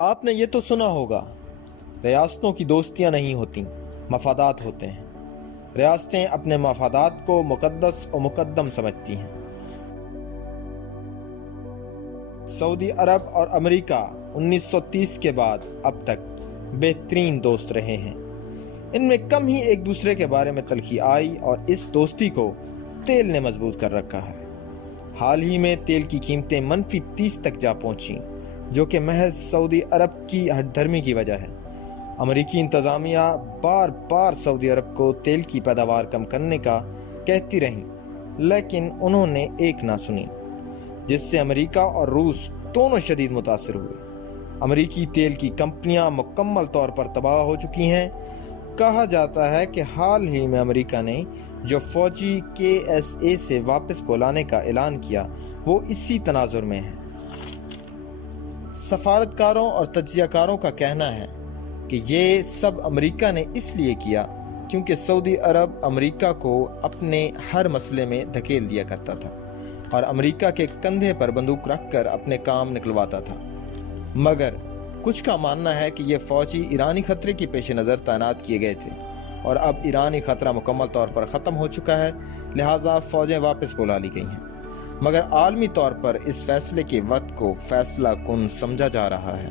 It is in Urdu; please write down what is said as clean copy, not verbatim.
آپ نے یہ تو سنا ہوگا، ریاستوں کی دوستیاں نہیں ہوتی، مفادات ہوتے ہیں۔ ریاستیں اپنے مفادات کو مقدس و مقدم سمجھتی ہیں۔ سعودی عرب اور امریکہ 1930 کے بعد اب تک بہترین دوست رہے ہیں۔ ان میں کم ہی ایک دوسرے کے بارے میں تلخی آئی اور اس دوستی کو تیل نے مضبوط کر رکھا ہے۔ حال ہی میں تیل کی قیمتیں -30 تک جا پہنچیں، جو کہ محض سعودی عرب کی ہٹ دھرمی کی وجہ ہے۔ امریکی انتظامیہ بار بار سعودی عرب کو تیل کی پیداوار کم کرنے کا کہتی رہیں، لیکن انہوں نے ایک نہ سنی، جس سے امریکہ اور روس دونوں شدید متاثر ہوئے۔ امریکی تیل کی کمپنیاں مکمل طور پر تباہ ہو چکی ہیں۔ کہا جاتا ہے کہ حال ہی میں امریکہ نے جو فوجی KSA سے واپس بلانے کا اعلان کیا، وہ اسی تناظر میں ہے۔ سفارتکاروں اور تجزیہ کاروں کا کہنا ہے کہ یہ سب امریکہ نے اس لیے کیا کیونکہ سعودی عرب امریکہ کو اپنے ہر مسئلے میں دھکیل دیا کرتا تھا اور امریکہ کے کندھے پر بندوق رکھ کر اپنے کام نکلواتا تھا۔ مگر کچھ کا ماننا ہے کہ یہ فوجی ایرانی خطرے کی پیش نظر تعینات کیے گئے تھے اور اب ایرانی خطرہ مکمل طور پر ختم ہو چکا ہے، لہٰذا فوجیں واپس بلا لی گئی ہیں۔ مگر عالمی طور پر اس فیصلے کے وقت کو فیصلہ کن سمجھا جا رہا ہے۔